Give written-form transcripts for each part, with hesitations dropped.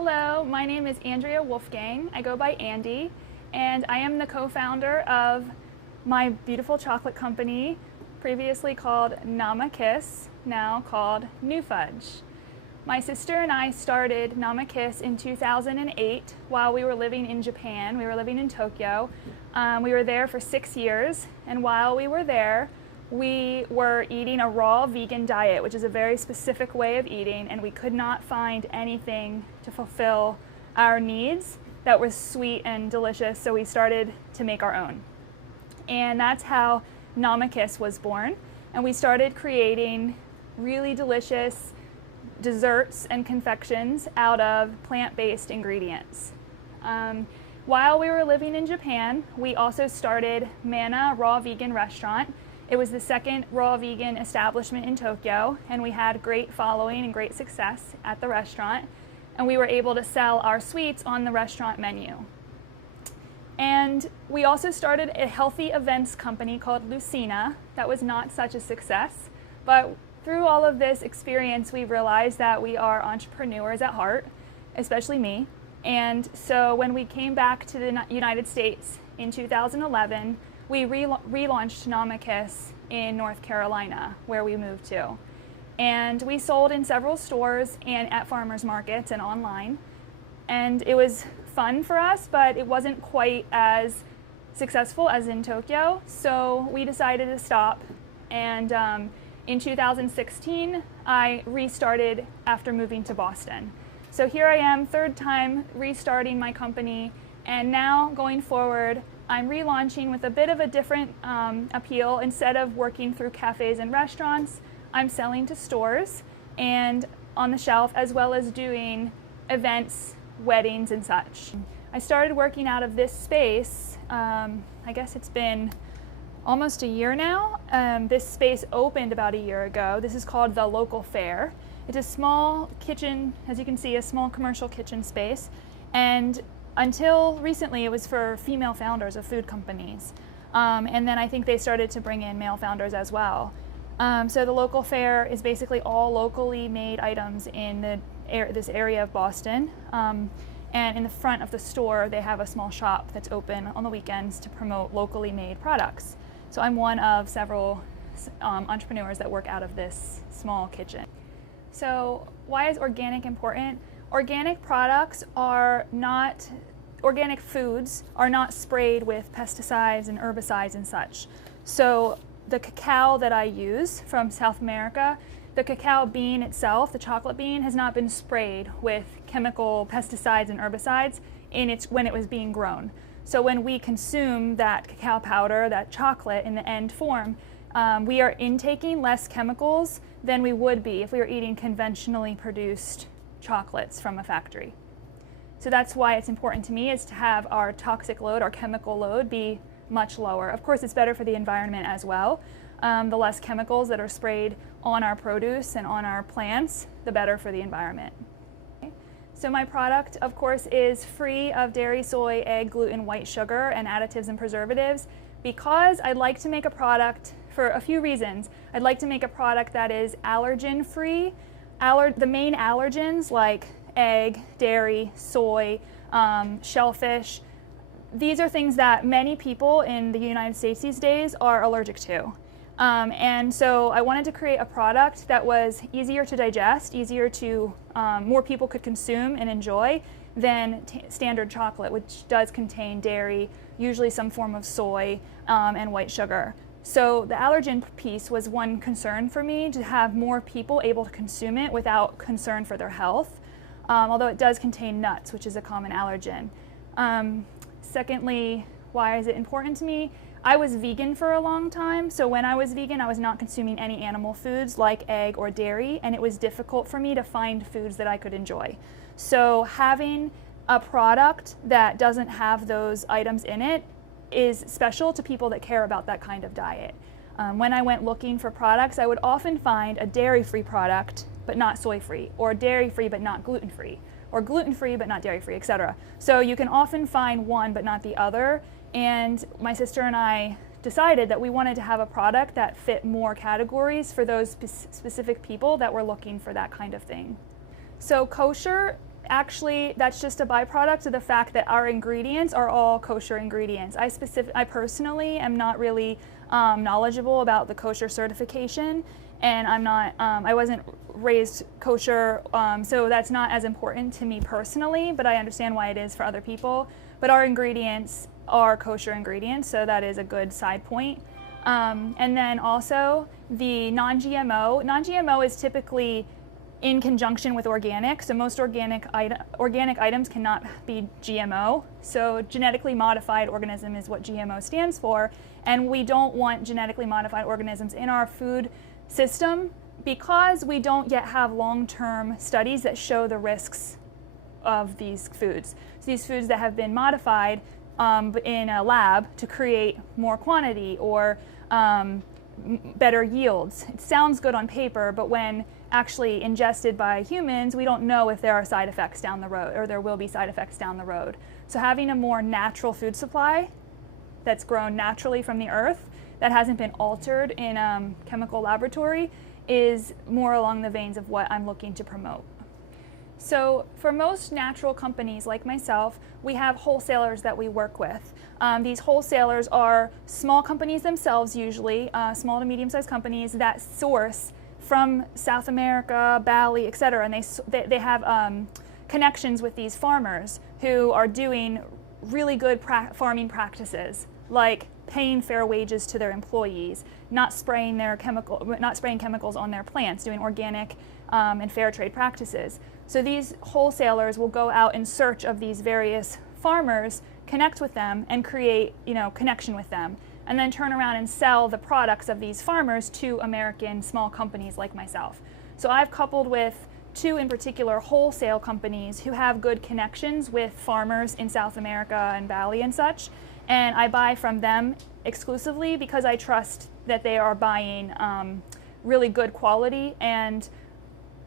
Hello, my name is Andi Wolfgang. I go by Andi, and I am the co-founder of my beautiful chocolate company, previously called nuMakiss, now called nuFudge. My sister and I started nuMakiss in 2008 while we were living in Japan. We were living in Tokyo. We were there for 6 years, and while we were there, we were eating a raw vegan diet, which is a very specific way of eating, and we could not find anything to fulfill our needs that was sweet and delicious, so we started to make our own. And that's how nuMakiss was born, and we started creating really delicious desserts and confections out of plant-based ingredients. While we were living in Japan, we also started Mana Raw Vegan Restaurant. It was the second raw vegan establishment in Tokyo, and we had great following and great success at the restaurant, and we were able to sell our sweets on the restaurant menu. And we also started a healthy events company called Lucina that was not such a success, but through all of this experience we realized that we are entrepreneurs at heart, especially me. And so when we came back to the United States in 2011, we relaunched nuMakiss in North Carolina, where we moved to. And we sold in several stores and at farmers markets and online. And it was fun for us, but it wasn't quite as successful as in Tokyo. So we decided to stop. And in 2016, I restarted after moving to Boston. So here I am, third time restarting my company. And now going forward, I'm relaunching with a bit of a different appeal. Instead of working through cafes and restaurants, I'm selling to stores and on the shelf, as well as doing events, weddings, and such. I started working out of this space, I guess it's been almost a year now. This space opened about a year ago. This is called the Local Fair. It's a small kitchen, as you can see, a small commercial kitchen space. And until recently, it was for female founders of food companies. And then I think they started to bring in male founders as well. So the Local Fair is basically all locally made items in this area of Boston. And in the front of the store, they have a small shop that's open on the weekends to promote locally made products. So I'm one of several entrepreneurs that work out of this small kitchen. So why is organic important? Organic products are not, organic foods are not sprayed with pesticides and herbicides and such. So the cacao that I use from South America, the cacao bean itself, the chocolate bean, has not been sprayed with chemical pesticides and herbicides when it was being grown. So when we consume that cacao powder, that chocolate in the end form, we are intaking less chemicals than we would be if we were eating conventionally produced chocolates from a factory. So that's why it's important to me, is to have our toxic load, our chemical load, be much lower. Of course, it's better for the environment as well. The less chemicals that are sprayed on our produce and on our plants, the better for the environment. Okay. So my product, of course, is free of dairy, soy, egg, gluten, white sugar, and additives and preservatives, because I'd like to make a product for a few reasons. I'd like to make a product that is allergen-free. The main allergens like egg, dairy, soy, shellfish, these are things that many people in the United States these days are allergic to. And so I wanted to create a product that was easier to digest, easier to, more people could consume and enjoy than standard chocolate, which does contain dairy, usually some form of soy, and white sugar. So the allergen piece was one concern for me, to have more people able to consume it without concern for their health, although it does contain nuts, which is a common allergen. Secondly, why is it important to me? I was vegan for a long time, so when I was vegan, I was not consuming any animal foods like egg or dairy, and it was difficult for me to find foods that I could enjoy. So having a product that doesn't have those items in it is special to people that care about that kind of diet. When I went looking for products, I would often find a dairy-free product but not soy-free, or dairy-free but not gluten-free, or gluten-free but not dairy-free, etc. So you can often find one but not the other, and my sister and I decided that we wanted to have a product that fit more categories for those specific people that were looking for that kind of thing. So kosher actually, that's just a byproduct of the fact that our ingredients are all kosher ingredients. I personally am not really knowledgeable about the kosher certification, and I wasn't raised kosher, so that's not as important to me personally, but I understand why it is for other people. But our ingredients are kosher ingredients, so that is a good side point. And then also the non-GMO. Non-GMO is typically in conjunction with organic, so most organic items cannot be GMO. So genetically modified organism is what GMO stands for, and we don't want genetically modified organisms in our food system because we don't yet have long-term studies that show the risks of these foods. So these foods that have been modified in a lab to create more quantity or better yields. It sounds good on paper, but when actually ingested by humans, we don't know if there are side effects down the road, or there will be side effects down the road. So having a more natural food supply that's grown naturally from the earth, that hasn't been altered in a chemical laboratory, is more along the veins of what I'm looking to promote. So for most natural companies like myself, we have wholesalers that we work with. These wholesalers are small companies themselves, usually small to medium-sized companies that source from South America, Bali, etc. And they have connections with these farmers who are doing really good farming practices, like paying fair wages to their employees, not spraying chemicals on their plants, doing organic and fair trade practices. So these wholesalers will go out in search of these various farmers, connect with them, and create, connection with them, and then turn around and sell the products of these farmers to American small companies like myself. So I've coupled with two in particular wholesale companies who have good connections with farmers in South America and Bali and such, and I buy from them exclusively because I trust that they are buying really good quality, and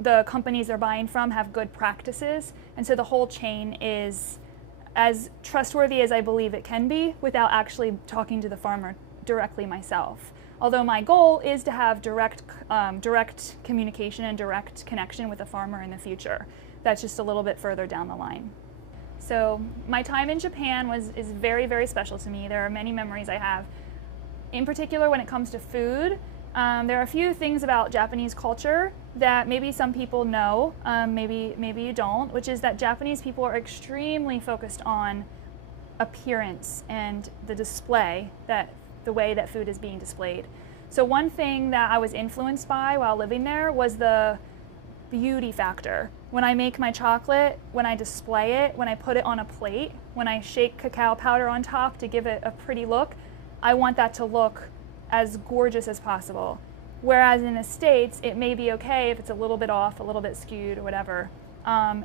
the companies they're buying from have good practices, and so the whole chain is as trustworthy as I believe it can be without actually talking to the farmer directly myself. Although my goal is to have direct communication and direct connection with the farmer in the future. That's just a little bit further down the line. So my time in Japan is very, very special to me. There are many memories I have. In particular, when it comes to food, there are a few things about Japanese culture that maybe some people know, maybe you don't, which is that Japanese people are extremely focused on appearance and the display, the way that food is being displayed. So one thing that I was influenced by while living there was the beauty factor. When I make my chocolate, when I display it, when I put it on a plate, when I shake cacao powder on top to give it a pretty look, I want that to look as gorgeous as possible. Whereas in the States, it may be okay if it's a little bit off, a little bit skewed or whatever.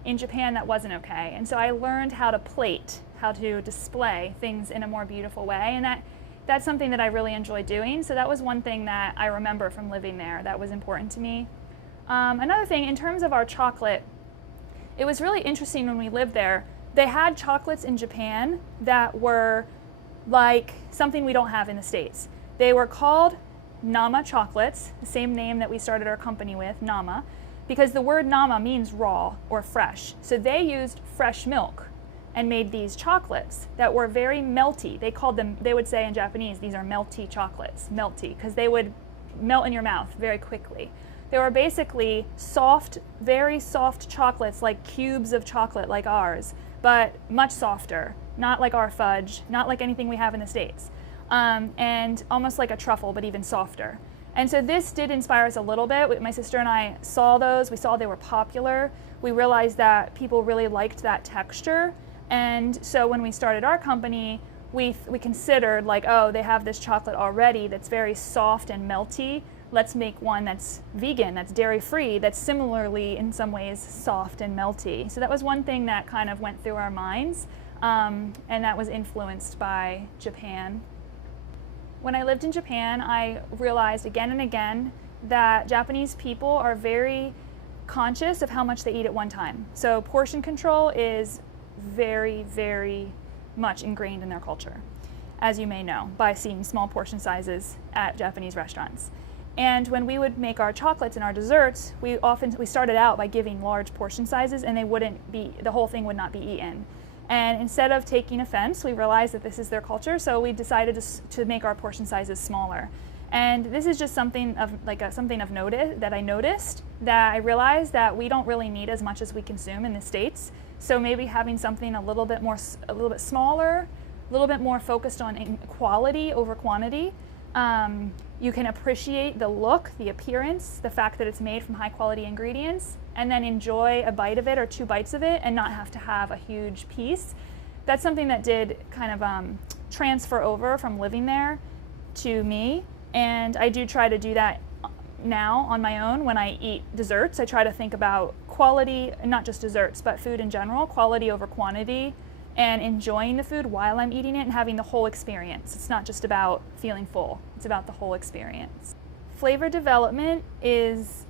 In Japan, that wasn't okay. And so I learned how to plate, how to display things in a more beautiful way. And that's something that I really enjoy doing. So that was one thing that I remember from living there that was important to me. Another thing, in terms of our chocolate, it was really interesting when we lived there. They had chocolates in Japan that were like something we don't have in the States. They were called Nama chocolates, the same name that we started our company with, Nama, because the word Nama means raw or fresh. So they used fresh milk and made these chocolates that were very melty. They would say in Japanese, these are melty chocolates, melty, because they would melt in your mouth very quickly. They were basically soft, very soft chocolates, like cubes of chocolate like ours, but much softer, not like our fudge, not like anything we have in the States. And almost like a truffle, but even softer. And so this did inspire us a little bit. My sister and I saw those. We saw they were popular. We realized that people really liked that texture. And so when we started our company, we considered like, oh, they have this chocolate already that's very soft and melty. Let's make one that's vegan, that's dairy-free, that's similarly in some ways soft and melty. So that was one thing that kind of went through our minds, and that was influenced by Japan. When I lived in Japan, I realized again and again that Japanese people are very conscious of how much they eat at one time. So portion control is very, very much ingrained in their culture, as you may know by seeing small portion sizes at Japanese restaurants. And when we would make our chocolates and our desserts, we started out by giving large portion sizes, and the whole thing would not be eaten. And instead of taking offense, we realized that this is their culture, so we decided to make our portion sizes smaller. And this is just something of notice that I noticed, that I realized that we don't really need as much as we consume in the States. So maybe having something a little bit smaller, a little bit more focused on quality over quantity. You can appreciate the look, the appearance, the fact that it's made from high quality ingredients, and then enjoy a bite of it or 2 bites of it and not have to have a huge piece. That's something that did kind of transfer over from living there to me. And I do try to do that now on my own when I eat desserts. I try to think about quality, not just desserts, but food in general, quality over quantity, and enjoying the food while I'm eating it and having the whole experience. It's not just about feeling full, it's about the whole experience. Flavor development is,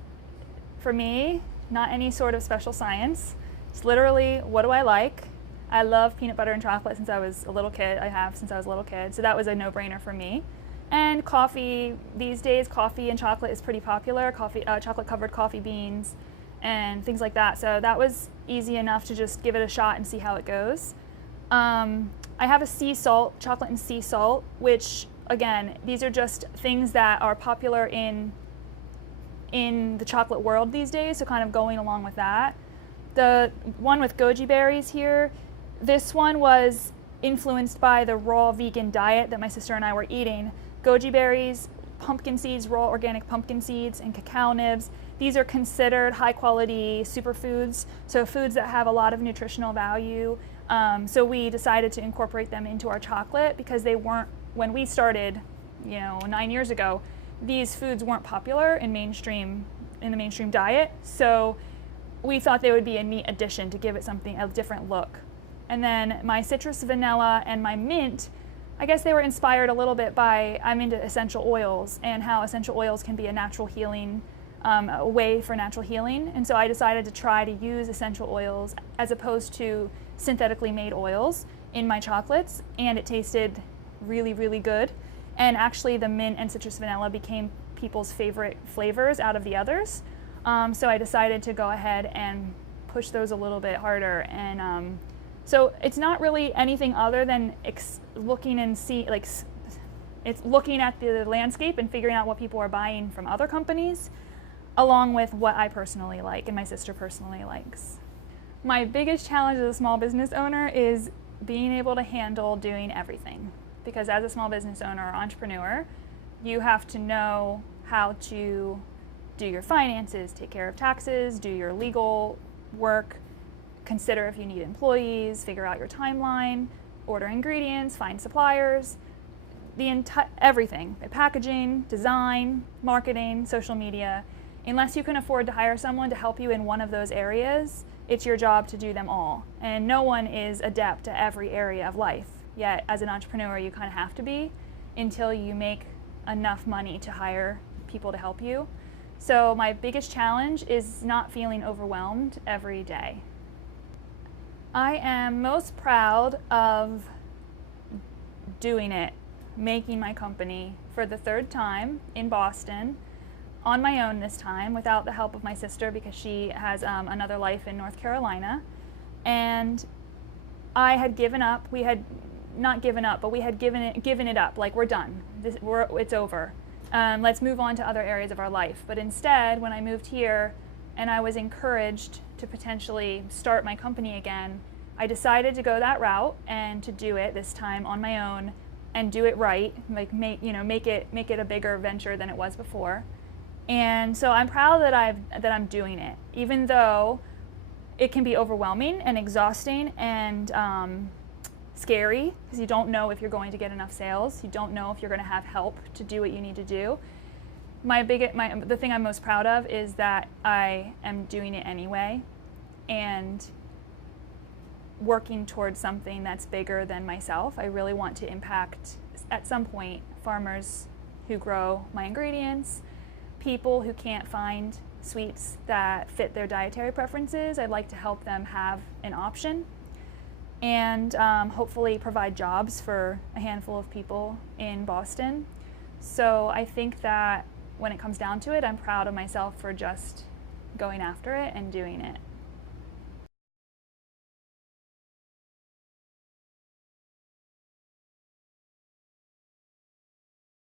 for me, not any sort of special science. It's literally, what do I like? I love peanut butter and chocolate since I was a little kid. I have since I was a little kid, so that was a no-brainer for me. And coffee, these days, coffee and chocolate is pretty popular. Chocolate-covered coffee beans and things like that. So that was easy enough to just give it a shot and see how it goes. I have a sea salt, chocolate and sea salt, which, again, these are just things that are popular in the chocolate world these days, so kind of going along with that. The one with goji berries here, this one was influenced by the raw vegan diet that my sister and I were eating. Goji berries, pumpkin seeds, raw organic pumpkin seeds, and cacao nibs. These are considered high quality superfoods, so foods that have a lot of nutritional value. So we decided to incorporate them into our chocolate because they weren't, when we started, 9 years ago, these foods weren't popular in the mainstream diet. So we thought they would be a neat addition to give it a different look. And then my citrus vanilla and my mint, I guess they were inspired a little bit by, I'm into essential oils and how essential oils can be a natural healing, a way for natural healing. And so I decided to try to use essential oils as opposed to synthetically made oils in my chocolates, and it tasted really, really good. And actually the mint and citrus vanilla became people's favorite flavors out of the others. So I decided to go ahead and push those a little bit harder. And so it's not really anything other than looking at the landscape and figuring out what people are buying from other companies, along with what I personally like and my sister personally likes. My biggest challenge as a small business owner is being able to handle doing everything. Because as a small business owner or entrepreneur, you have to know how to do your finances, take care of taxes, do your legal work, consider if you need employees, figure out your timeline, order ingredients, find suppliers, everything, packaging, design, marketing, social media. Unless you can afford to hire someone to help you in one of those areas, it's your job to do them all. And no one is adept at every area of life. Yet as an entrepreneur, you kind of have to be until you make enough money to hire people to help you. So my biggest challenge is not feeling overwhelmed every day. I am most proud of doing it, making my company for the 3rd time in Boston, on my own this time, without the help of my sister because she has another life in North Carolina. And I had given up. We had not given up, but we had given it up. Like, we're done. It's over. Let's move on to other areas of our life. But instead, when I moved here and I was encouraged to potentially start my company again, I decided to go that route and to do it this time on my own and do it right, like make it a bigger venture than it was before. And so I'm proud that I'm doing it, even though it can be overwhelming and exhausting and scary because you don't know if you're going to get enough sales. You don't know if you're going to have help to do what you need to do. The thing I'm most proud of is that I am doing it anyway and working towards something that's bigger than myself. I really want to impact, at some point, farmers who grow my ingredients, people who can't find sweets that fit their dietary preferences. I'd like to help them have an option and hopefully provide jobs for a handful of people in Boston. So I think that when it comes down to it, I'm proud of myself for just going after it and doing it.